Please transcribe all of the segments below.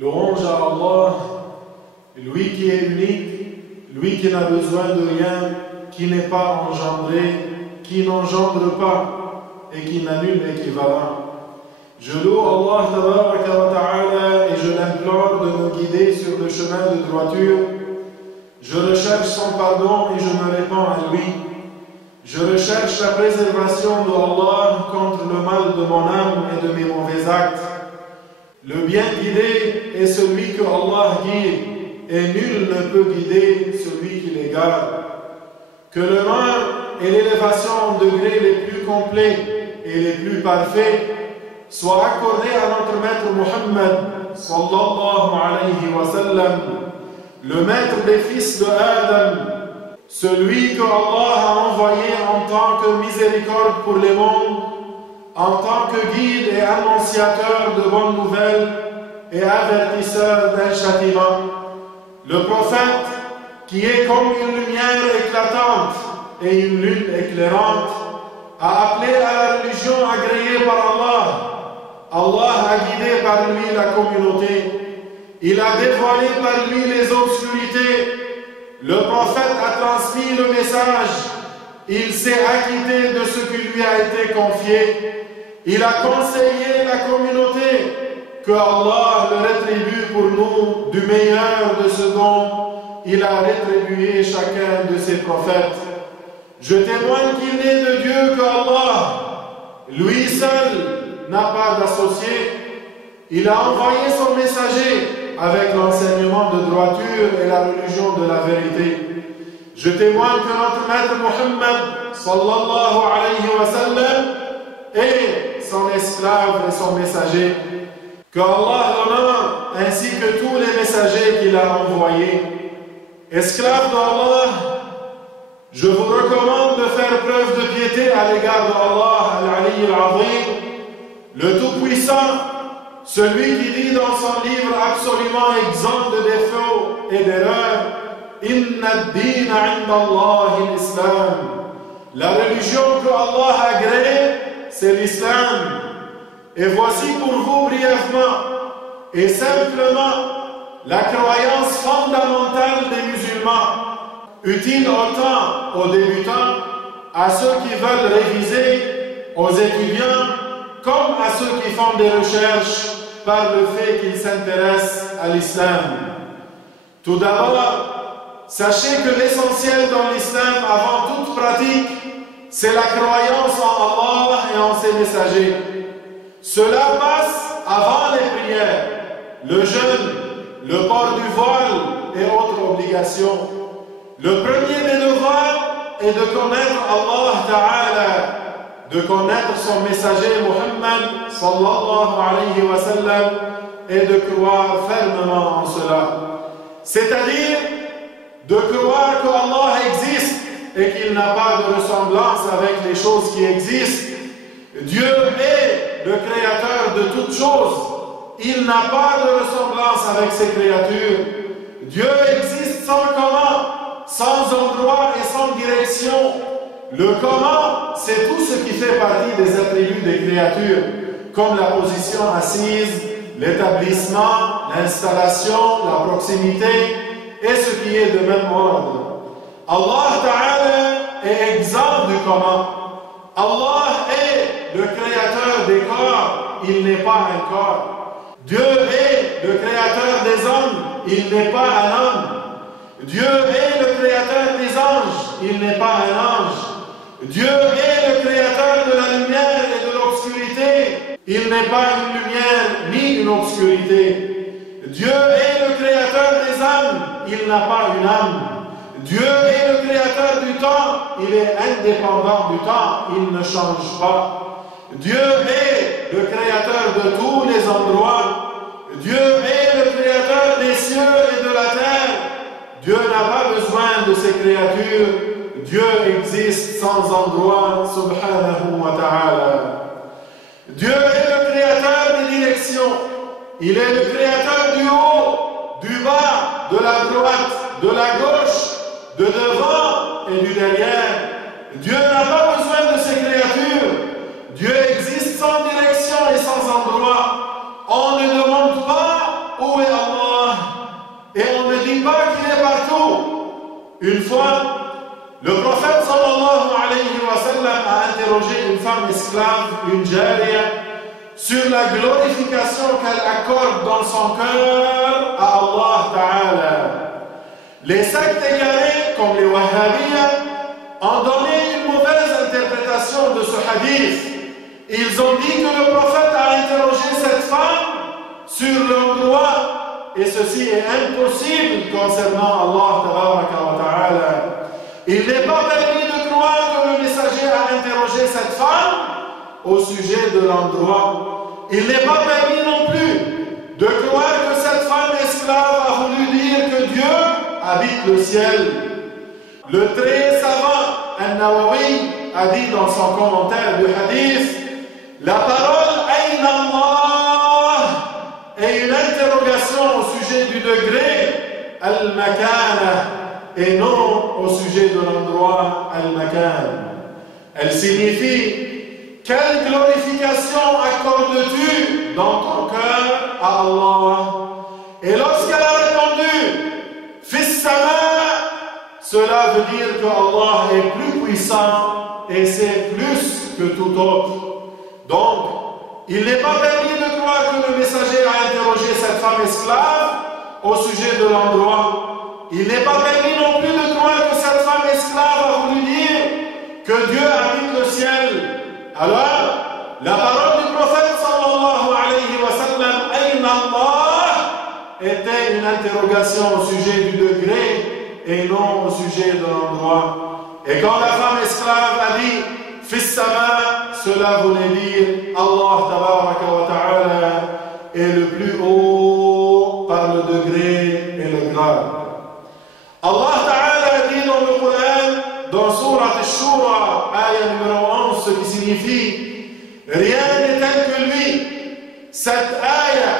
Louange à Allah, lui qui est unique, lui qui n'a besoin de rien, qui n'est pas engendré, qui n'engendre pas et qui n'a nul équivalent. Je loue Allah tabaraka wa ta'ala et je l'implore de me guider sur le chemin de droiture. Je recherche son pardon et je me répands à lui. Je recherche la préservation de Allah contre le mal de mon âme et de mes mauvais actes. Le bien guidé est celui que Allah guide, et nul ne peut guider celui qui l'égare. Que l'honneur et l'élévation en degrés les plus complets et les plus parfaits soient accordés à notre maître Muhammad sallallahu alayhi wa sallam, le maître des fils de Adam, celui que Allah a envoyé en tant que miséricorde pour les mondes, en tant que guide et annonciateur de bonnes nouvelles et avertisseur d'un châtiment. Le prophète qui est comme une lumière éclatante et une lune éclairante a appelé à la religion agréée par Allah. Allah a guidé par lui la communauté. Il a dévoilé par lui les obscurités. Le prophète a transmis le message. Il s'est acquitté de ce qui lui a été confié. Il a conseillé la communauté que Allah le rétribue pour nous du meilleur de ce dont il a rétribué chacun de ses prophètes. Je témoigne qu'il n'est de Dieu que Allah. Lui seul n'a pas d'associé. Il a envoyé son messager avec l'enseignement de droiture et la religion de la vérité. Je témoigne que notre maître Muhammad sallallahu alayhi wa sallam est son esclave et son messager. Que Allah l'honore ainsi que tous les messagers qu'il a envoyés. Esclaves d'Allah, je vous recommande de faire preuve de piété à l'égard d'Allah al-Ali al-Azim, le Tout-Puissant, celui qui dit dans son livre absolument exempt de défauts et d'erreurs, Inna ad-din 'inda Allah l'Islam. La religion que Allah a créée, c'est l'Islam. Et voici pour vous brièvement et simplement la croyance fondamentale des musulmans, utile autant aux débutants, à ceux qui veulent réviser, aux étudiants, comme à ceux qui font des recherches par le fait qu'ils s'intéressent à l'islam. Tout d'abord, sachez que l'essentiel dans l'islam, avant toute pratique, c'est la croyance en Allah et en ses messagers. Cela passe avant les prières, le jeûne, le port du voile et autres obligations. Le premier des devoirs est de connaître Allah Ta'ala, de connaître son messager Muhammad sallallahu alayhi wa sallam et de croire fermement en cela. C'est-à-dire de croire que Allah existe et qu'il n'a pas de ressemblance avec les choses qui existent. Dieu est le créateur de toutes choses. Il n'a pas de ressemblance avec ses créatures. Dieu existe sans comment, sans endroit et sans direction. Le comment, c'est tout ce qui fait partie des attributs des créatures, comme la position assise, l'établissement, l'installation, la proximité et ce qui est de même ordre. Allah Ta'ala est exempt du comment. Allah est le créateur des corps, il n'est pas un corps. Dieu est le créateur des hommes, il n'est pas un homme. Dieu est le créateur des anges, il n'est pas un ange. Dieu est le créateur de la lumière et de l'obscurité, il n'est pas une lumière ni une obscurité. Dieu est le créateur des âmes, il n'a pas une âme. Dieu est le créateur du temps, il est indépendant du temps, il ne change pas. Dieu est le créateur de tous les endroits. Dieu est le créateur des cieux et de la terre. Dieu n'a pas besoin de ses créatures. Dieu existe sans endroit, subhanahu wa ta'ala. Dieu est le créateur des directions. Il est le créateur du haut, du bas, de la droite, de la gauche, de devant et du derrière. Dieu n'a pas besoin de ses créatures. Dieu existe sans direction et sans endroit. On ne demande pas où est Une fois, le prophète sallallahu alayhi wa sallam a interrogé une femme esclave, une jariya, sur la glorification qu'elle accorde dans son cœur à Allah Ta'ala. Les sectes égarés, comme les Wahhabiyya, ont donné une mauvaise interprétation de ce hadith. Ils ont dit que le prophète a interrogé cette femme sur l'endroit, et ceci est impossible concernant Allah Ta'ala. Il n'est pas permis de croire que le messager a interrogé cette femme au sujet de l'endroit. Il n'est pas permis non plus de croire que cette femme esclave a voulu dire que Dieu habite le ciel. Le très savant An-Nawawi a dit dans son commentaire du hadith, la parole Ayn Allah est une interrogation au sujet du degré Al-Makana et non au sujet de l'endroit Al-Makan. Elle signifie quelle glorification accordes-tu dans ton cœur à Allah? Et lorsqu'elle a répondu Fis sama, cela veut dire que Allah est plus puissant et c'est plus que tout autre. Donc, il n'est pas permis de croire que le messager a interrogé cette femme esclave au sujet de l'endroit. Il n'est pas permis non plus de croire que cette femme esclave a voulu dire que Dieu habite le ciel. Alors, la parole du prophète sallallahu alayhi wa sallam, Ayn Allah, était une interrogation au sujet du degré et non au sujet de l'endroit. Et quand la femme esclave a dit Fis sama, cela voulait dire Allah tabaraka wa ta'ala est le plus haut par le degré et le grade. Allah Ta'ala dit dans le Coran, dans Surat Al-Shura, ayah numéro 11, ce qui signifie rien n'est tel que lui. Cette ayah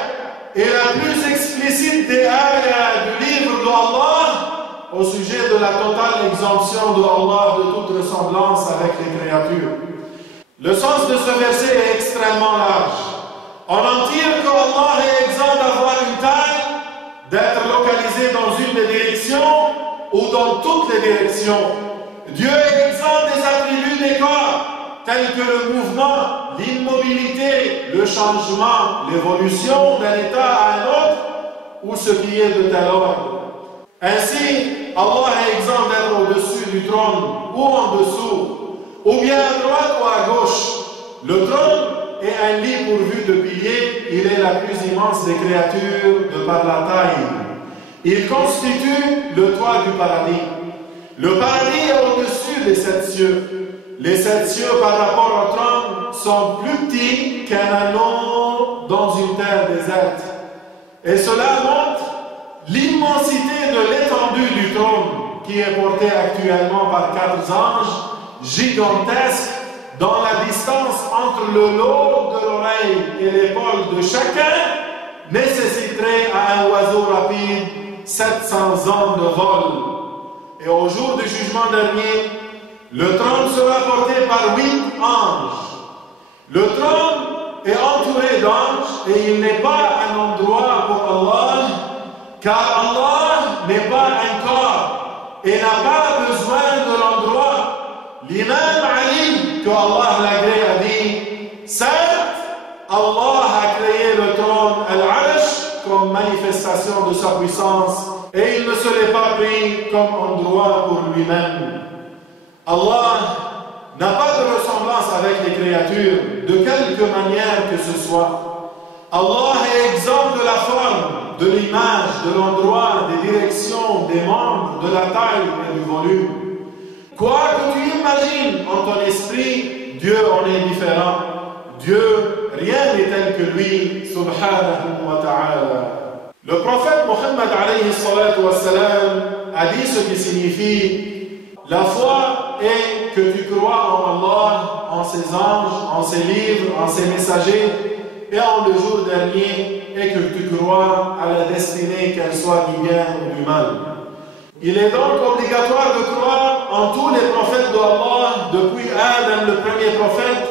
est la plus explicite des ayahs du livre d'Allah au sujet de la totale exemption de Allah de toute ressemblance avec les créatures. Le sens de ce verset est extrêmement large. On en tire que Allah est exempt d'avoir une taille, d'être localisé dans une des directions ou dans toutes les directions. Dieu est exempt des attributs des corps, tels que le mouvement, l'immobilité, le changement, l'évolution d'un état à un autre, ou ce qui est de tel ordre. Ainsi, Allah est exempt d'être au-dessus du trône ou en dessous, ou bien à droite ou à gauche. Le trône est un lit pourvu de piliers, il est la plus immense des créatures de par la taille. Il constitue le toit du paradis. Le paradis est au-dessus des 7 cieux. Les 7 cieux par rapport au trône sont plus petits qu'un anneau dans une terre déserte. Et cela montre l'immensité de l'étendue du trône qui est porté actuellement par 4 anges gigantesques dans la distance entre le lobe de l'oreille et l'épaule de chacun nécessiterait à un oiseau rapide 700 ans de vol. Et au jour du jugement dernier, le trône sera porté par 8 anges. Le trône est entouré d'anges et il n'est pas un endroit pour Allah, car Allah n'est pas un corps et n'a pas besoin de l'endroit. L'imam Ali, que Allah l'agrée, a dit, certes, Allah a créé le trône Al-Arsh comme manifestation de sa puissance et il ne se l'est pas pris comme endroit pour lui-même. Allah n'a pas de ressemblance avec les créatures, de quelque manière que ce soit. Allah est exempt de la forme, de l'image, de l'endroit, des directions, des membres, de la taille et du volume. Quoi que tu imagines en ton esprit, Dieu en est différent. Dieu, rien n'est tel que lui, subhanahu wa ta'ala. Le prophète Mohammed alayhi salatu wa salam a dit ce qui signifie la foi est que tu crois en Allah, en ses anges, en ses livres, en ses messagers et en le jour dernier et que tu crois à la destinée, qu'elle soit du bien ou du mal. Il est donc obligatoire de croire en tous les prophètes d'Allah, depuis Adam, le premier prophète,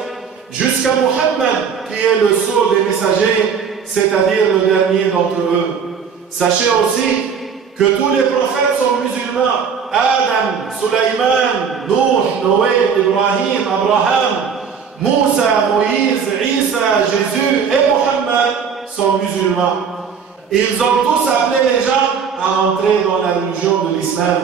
jusqu'à Muhammad, qui est le sceau des messagers, c'est-à-dire le dernier d'entre eux. Sachez aussi que tous les prophètes sont musulmans Adam, Sulaiman, Nuh, Noé, Ibrahim, Abraham, Moussa, Moïse, Isa, Jésus et Mohammed sont musulmans. Ils ont tous appelé les gens à entrer dans la religion de l'islam.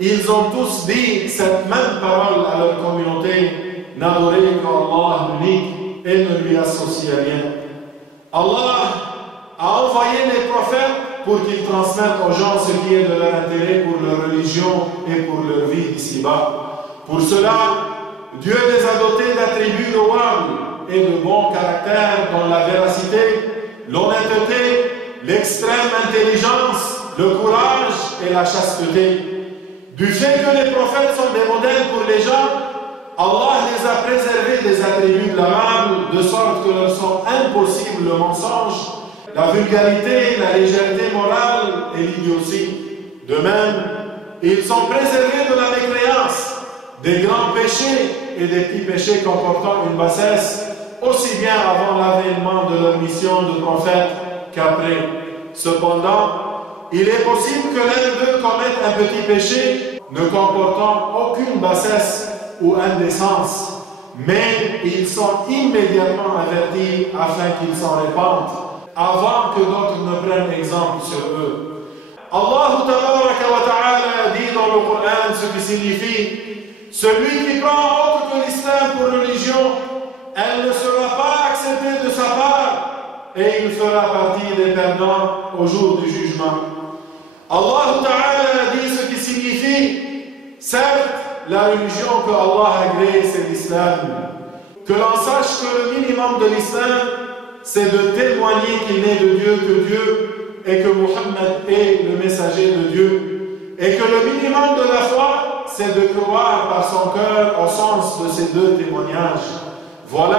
Ils ont tous dit cette même parole à leur communauté: n'adorez qu'Allah l'unique et ne lui associez rien. Allah a envoyé les prophètes pour qu'ils transmettent aux gens ce qui est de leur intérêt pour leur religion et pour leur vie d'ici-bas. Pour cela, Dieu les a dotés d'attributs louables et de bons caractères dans la véracité, l'honnêteté, l'extrême intelligence, le courage et la chasteté. Du fait que les prophètes sont des modèles pour les gens, Allah les a préservés des attributs blâmables, de sorte que leur sont impossibles le mensonge, la vulgarité, la légèreté morale et l'idiotie. De même, ils sont préservés de la mécréance, des grands péchés et des petits péchés comportant une bassesse, aussi bien avant l'avènement de leur mission de prophète qu'après. Cependant, il est possible que l'un d'eux commette un petit péché ne comportant aucune bassesse ou indécence, mais ils sont immédiatement avertis afin qu'ils s'en répandent, avant que d'autres ne prennent exemple sur eux. Allah Ta'ala dit dans le Coran ce qui signifie: celui qui prend autre que l'islam pour religion, elle ne sera pas acceptée de sa part, et il fera partie des perdants au jour du jugement. Allah Ta'ala dit ce qui signifie: certes, la religion que Allah a créée, c'est l'islam. Que l'on sache que le minimum de l'islam, c'est de témoigner qu'il n'est de Dieu que Dieu et que Muhammad est le messager de Dieu. Et que le minimum de la foi, c'est de croire par son cœur au sens de ces deux témoignages. Voilà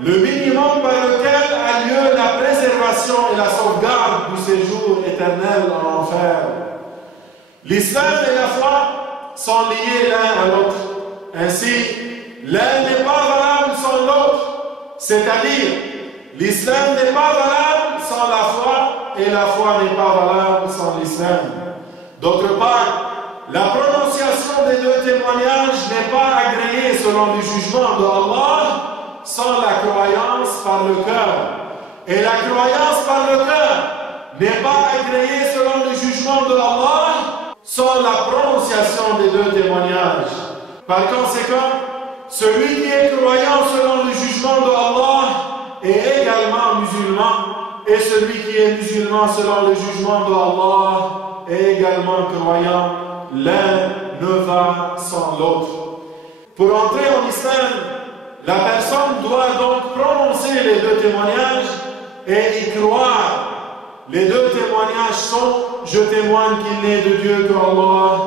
le minimum par lequel a lieu la préservation et la sauvegarde du séjour éternel en enfer. L'islam et la foi sont liés l'un à l'autre. Ainsi, l'un n'est pas valable sans l'autre. C'est-à-dire, l'islam n'est pas valable sans la foi et la foi n'est pas valable sans l'islam. D'autre part, la prononciation des deux témoignages n'est pas agréée selon le jugement de Allah sans la croyance par le cœur. Et la croyance par le cœur n'est pas agréée selon le jugement de Allah sans la prononciation des deux témoignages. Par conséquent, celui qui est croyant selon le jugement de Allah est également musulman, et celui qui est musulman selon le jugement de Allah est également croyant. L'un ne va sans l'autre. Pour entrer en islam, la personne doit donc prononcer les deux témoignages et y croire. Les deux témoignages sont: je témoigne qu'il n'est de Dieu que Allah,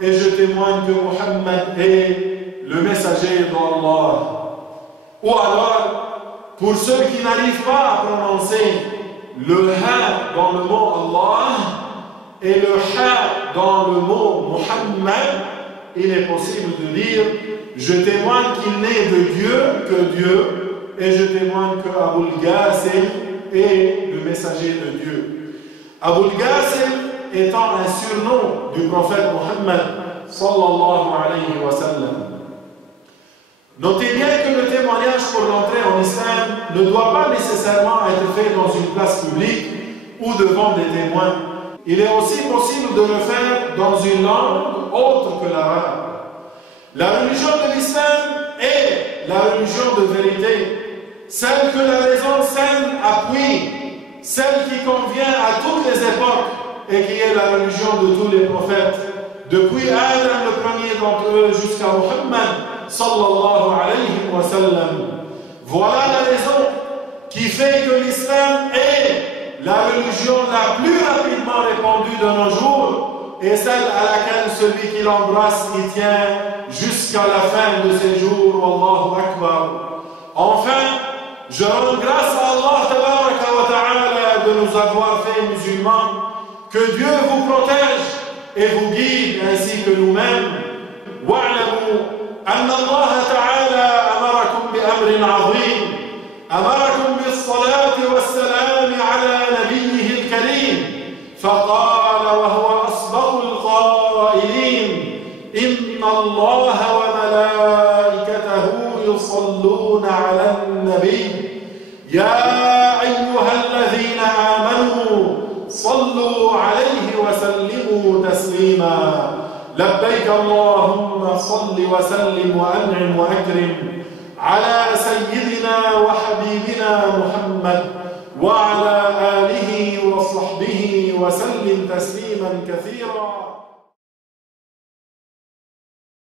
et je témoigne que Muhammad est le messager d'Allah. Ou alors, pour ceux qui n'arrivent pas à prononcer le ha dans le mot Allah et le ha dans le mot Muhammad, il est possible de dire: je témoigne qu'il n'est de Dieu que Dieu, et je témoigne que Abul Qasim est le messager de Dieu. Abul Qasim étant un surnom du prophète Muhammad sallallahu alayhi wa sallam. Notez bien que le témoignage pour l'entrée en islam ne doit pas nécessairement être fait dans une place publique ou devant des témoins. Il est aussi possible de le faire dans une langue autre que l'arabe. La religion de l'islam est la religion de vérité, celle que la raison saine appuie, celle qui convient à toutes les époques et qui est la religion de tous les prophètes, depuis Adam le premier d'entre eux jusqu'à Muhammad sallallahu alayhi wa sallam. Voilà la raison qui fait que l'islam est la religion la plus rapidement répandue de nos jours et celle à laquelle celui qui l'embrasse y tient jusqu'à la fin de ses jours. Wallahu Akbar. Enfin, je rends grâce à Allah tabaraka wa ta'ala de nous avoir fait musulmans. Que Dieu vous protège et vous guide ainsi que nous-mêmes. Wa'lamu anna Allah ta'ala amarakum bi amrin 'azim. أمركم بالصلاة والسلام على نبيه الكريم فقال وهو أصدق القائلين الله وملائكته يصلون على النبي يا أيها الذين آمنوا صلوا عليه وسلموا تسليما. لبيك اللهم صل وسلم وأنعم وأكرم على سيدنا وحبيبنا محمد وعلى آله وصحبه وسلم تسليما كثيرا.